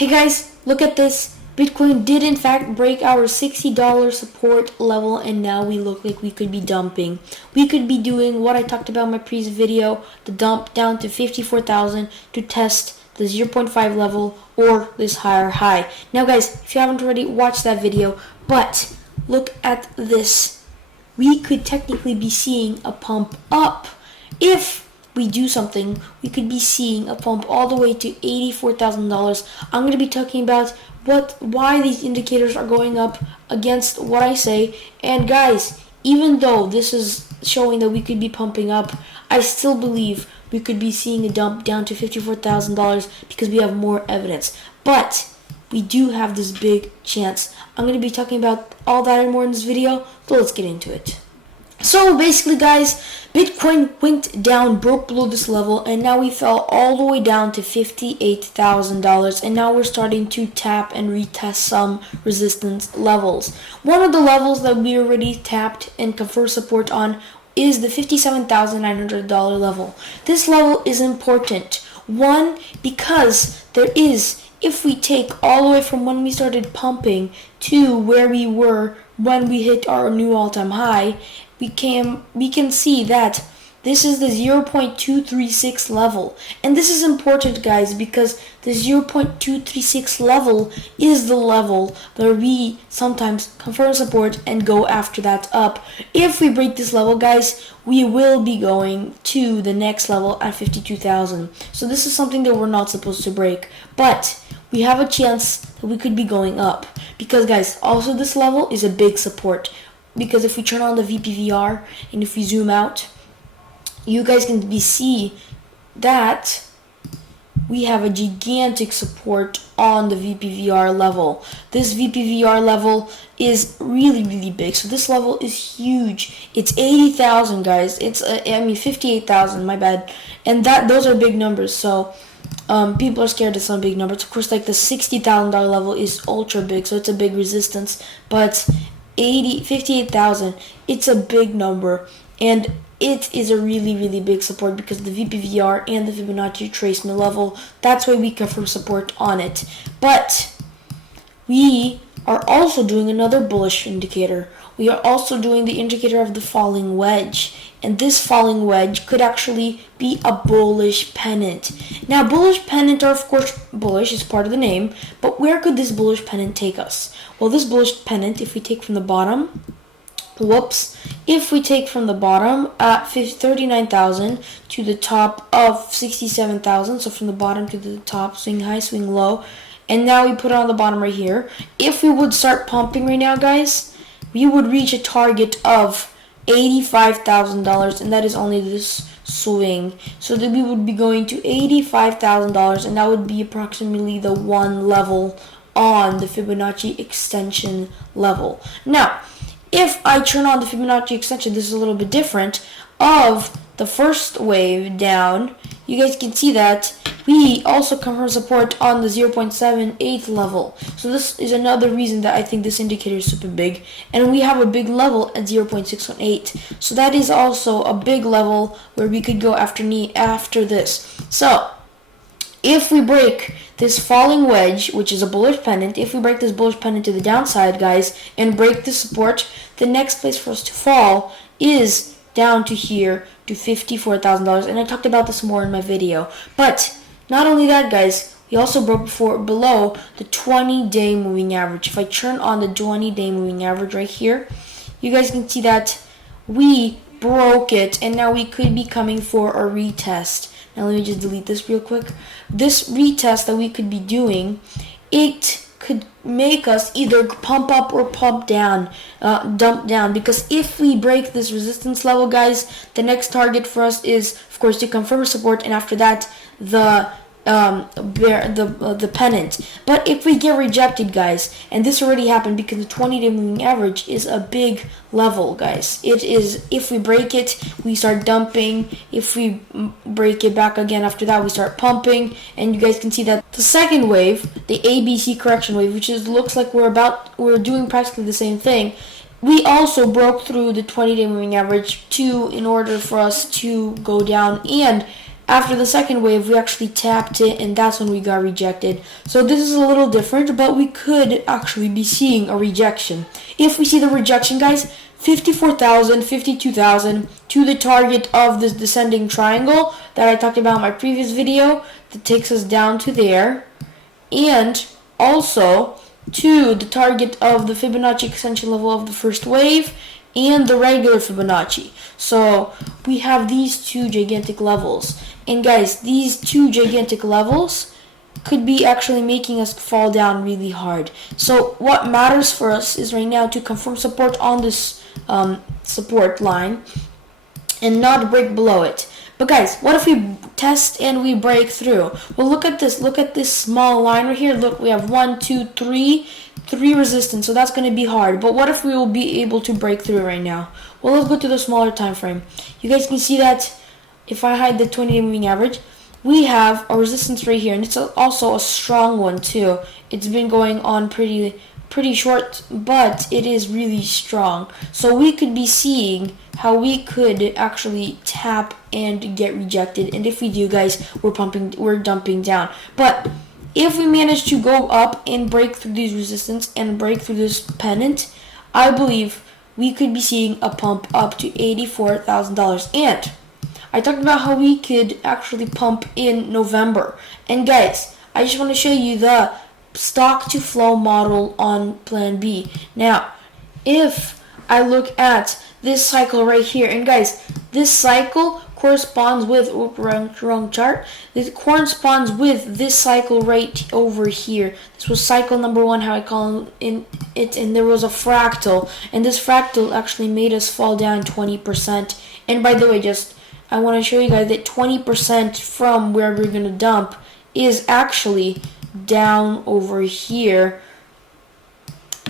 Hey guys, look at this. Bitcoin did in fact break our $60 support level, and now we look like we could be dumping. We could be doing what I talked about in my previous video, the dump down to 54,000 to test the 0.5 level or this higher high. Now guys, if you haven't already watched that video, but look at this. We could technically be seeing a pump up. If we do something, we could be seeing a pump all the way to $84,000. I'm going to be talking about why these indicators are going up against what I say. And guys, even though this is showing that we could be pumping up, I still believe we could be seeing a dump down to $54,000 because we have more evidence. But we do have this big chance. I'm going to be talking about all that and more in this video, so let's get into it. So basically guys, Bitcoin went down, broke below this level, and now we fell all the way down to $58,000, and now we're starting to tap and retest some resistance levels. One of the levels that we already tapped and confirmed support on is the $57,900 level. This level is important. One, because if we take all the way from when we started pumping to where we were when we hit our new all-time high, we can see that this is the 0.236 level. And this is important guys, because the 0.236 level is the level where we sometimes confirm support and go after that up. If we break this level guys, we will be going to the next level at 52,000. So this is something that we're not supposed to break, but we have a chance that we could be going up, because guys, also this level is a big support. Because if we turn on the VPVR and if we zoom out, you guys can see that we have a gigantic support on the VPVR level. This VPVR level is really big. So this level is huge. It's 80,000 guys. It's 58,000, my bad. And those are big numbers. So people are scared of some big numbers. Of course, like the $60,000 level is ultra big, so it's a big resistance. But 58,000, it's a big number, and it is a really big support because of the VPVR and the Fibonacci retracement level. That's why we confirm support on it. But we are also doing another bullish indicator. We are also doing the indicator of the falling wedge, and this falling wedge could actually be a bullish pennant. Now, bullish pennant are of course bullish, is part of the name, but where could this bullish pennant take us? Well, this bullish pennant, if we take from the bottom, if we take from the bottom at 39,000 to the top of 67,000, so from the bottom to the top, swing high, swing low, and now we put it on the bottom right here. If we would start pumping right now, guys, we would reach a target of $85,000, and that is only this swing. So that we would be going to $85,000, and that would be approximately the one level on the Fibonacci extension level. Now, if I turn on the Fibonacci extension, this is a little bit different of the first wave down. You guys can see that we also confirm support on the 0.78 level. So this is another reason that I think this indicator is super big. And we have a big level at 0.618. So that is also a big level where we could go after this. So if we break this falling wedge, which is a bullish pennant, if we break this bullish pennant to the downside, guys, and break the support, the next place for us to fall is down to here to $54,000, and I talked about this more in my video. But not only that, guys, we also broke below the 20-day moving average. If I turn on the 20-day moving average right here, you guys can see that we broke it, and now we could be coming for a retest. Now let me just delete this real quick. This retest that we could be doing, it could make us either pump up or pump down, dump down, because if we break this resistance level, guys, the next target for us is, of course, to confirm support, and after that, the pennant. But if we get rejected, guys, and this already happened because the 20-day moving average is a big level, guys. It is. If we break it, we start dumping. If we break it back again after that, we start pumping. And you guys can see that the second wave, the ABC correction wave, which looks like we're doing practically the same thing, we also broke through the 20-day moving average in order for us to go down, and after the second wave, we actually tapped it, and that's when we got rejected. So this is a little different, but we could actually be seeing a rejection. If we see the rejection, guys, 54,000, 52,000 to the target of this descending triangle that I talked about in my previous video, that takes us down to there, and also to the target of the Fibonacci extension level of the first wave and the regular Fibonacci. So we have these two gigantic levels, and guys, these two gigantic levels could be actually making us fall down really hard. So what matters for us is right now to confirm support on this support line and not break below it. But guys, what if we test and we break through? Well, look at this. Look at this small line right here. Look, we have 1, 2, 3 resistance, so that's going to be hard. But what if we will be able to break through right now? Well, let's go to the smaller time frame. You guys can see that if I hide the 20-day moving average, we have a resistance right here, and it's also a strong one too. It's been going on pretty short, but it is really strong. So we could be seeing how we could actually tap and get rejected, and if we do, guys, we're dumping down. But if we manage to go up and break through these resistance and break through this pennant, I believe we could be seeing a pump up to $84,000. And I talked about how we could actually pump in November. And guys, I just want to show you the stock to flow model on plan B. Now, if I look at this cycle right here, and guys, this cycle corresponds with wrong chart. This corresponds with this cycle right over here. This was cycle number 1, how I call it, and there was a fractal, and this fractal actually made us fall down 20%. And by the way, I want to show you guys that 20% from where we're gonna dump is actually down over here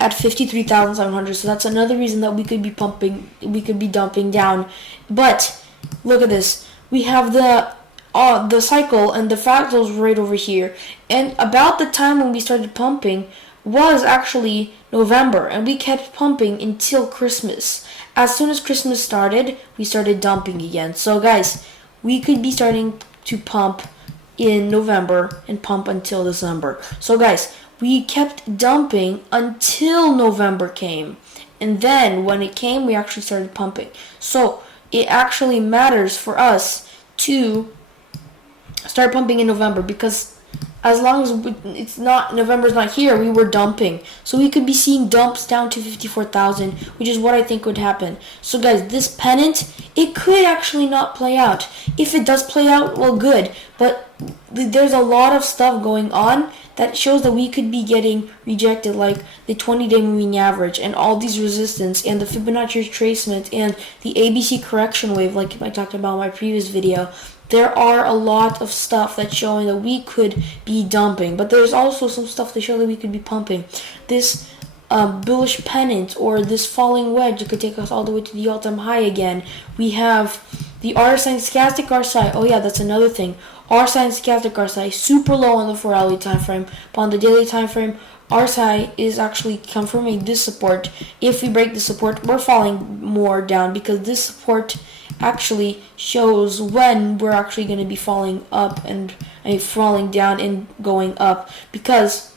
at 53,700. So that's another reason that we could be dumping down. But look at this. We have the cycle and the fractals right over here. And about the time when we started pumping was actually November, and we kept pumping until Christmas. As soon as Christmas started, we started dumping again. So guys, we could be starting to pump in November and pump until December. So guys, we kept dumping until November came, and then when it came, we actually started pumping. So it actually matters for us to start pumping in November, because as long as November's not here, we were dumping. So we could be seeing dumps down to 54,000, which is what I think would happen. So guys, this pennant, it could actually not play out. If it does play out, well, good. But there's a lot of stuff going on that shows that we could be getting rejected, like the 20-day moving average and all these resistance and the Fibonacci retracement and the ABC correction wave, like I talked about in my previous video. There are a lot of stuff that's showing that we could be dumping, but there's also some stuff to show that we could be pumping. This bullish pennant or this falling wedge, it could take us all the way to the all-time high again. We have the RSI and stochastic RSI. Oh yeah, that's another thing. RSI and stochastic RSI super low on the 4-hourly time frame, but on the daily time frame, RSI is actually confirming this support. If we break the support, we're falling more down, because this support actually shows when we're actually going to be falling up and falling down and going up. Because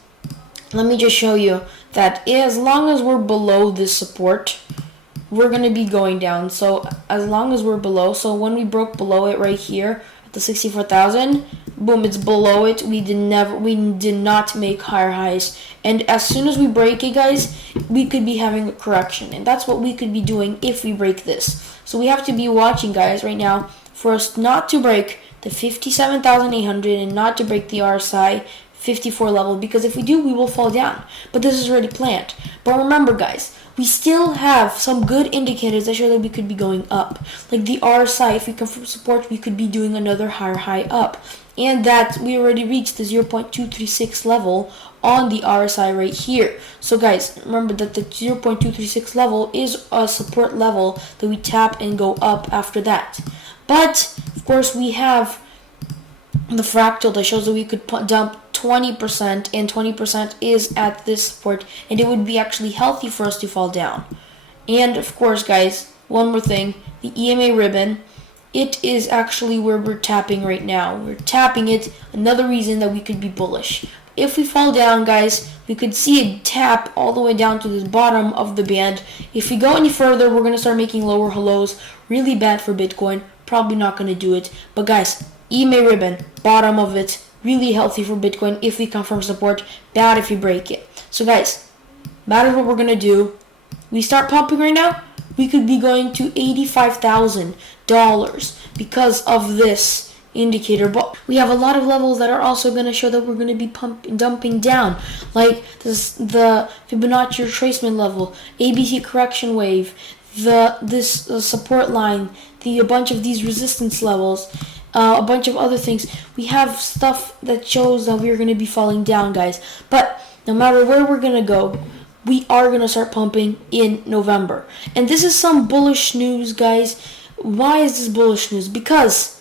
let me just show you that as long as we're below this support, we're going to be going down. So as long as we're below, so when we broke below it right here at the 64,000, boom, it's below it. We did not make higher highs. And as soon as we break it, guys, we could be having a correction, and that's what we could be doing if we break this. So we have to be watching, guys, right now for us not to break the 57,800 and not to break the RSI 54 level, because if we do, we will fall down. But this is already planned. But remember, guys, we still have some good indicators that show that we could be going up. Like the RSI, if we confirm support, we could be doing another higher high up. And that we already reached the 0.236 level on the RSI right here. So guys, remember that the 0.236 level is a support level that we tap and go up after that. But of course, we have the fractal that shows that we could dump 20%, and 20% is at this support, and it would be actually healthy for us to fall down. And of course, guys, one more thing, the EMA ribbon it is actually where we're tapping right now. We're tapping it, another reason that we could be bullish. If we fall down, guys, we could see it tap all the way down to the bottom of the band. If we go any further, we're going to start making lower hellos. Really bad for Bitcoin. Probably not going to do it. But guys, EMA ribbon, bottom of it, really healthy for Bitcoin if we confirm support. Bad if we break it. So guys, matter what we're going to do. We start pumping right now. We could be going to $85,000 because of this indicator, but we have a lot of levels that are also going to show that we're going to be dumping down, like the Fibonacci retracement level, ABC correction wave, this support line, a bunch of these resistance levels, a bunch of other things. We have stuff that shows that we're going to be falling down, guys. But no matter where we're going to go, we are going to start pumping in November. And this is some bullish news, guys. Why is this bullish news? Because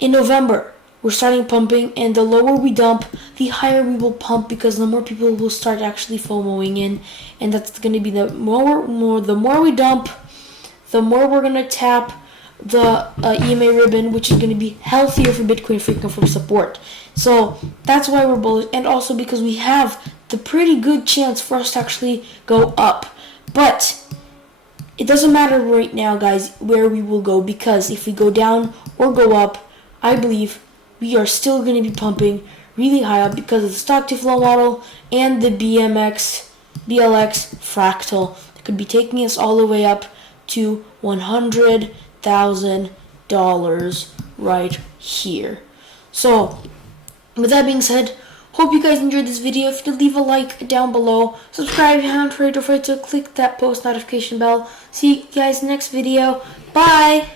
in November, we're starting pumping, and the lower we dump, the higher we will pump, because the more people will start actually FOMOing in, and that's going to be the more we dump, the more we're going to tap the EMA ribbon, which is going to be healthier for Bitcoin if we confirm support. So that's why we're bullish, and also because we have the pretty good chance for us to actually go up. But it doesn't matter right now, guys, where we will go, because if we go down or go up, I believe we are still going to be pumping really high up because of the stock to flow model and the BLX fractal that could be taking us all the way up to $100,000 right here. So, with that being said, hope you guys enjoyed this video. If you could leave a like down below, subscribe if you haven't already, don't forget to click that post notification bell. See you guys next video. Bye!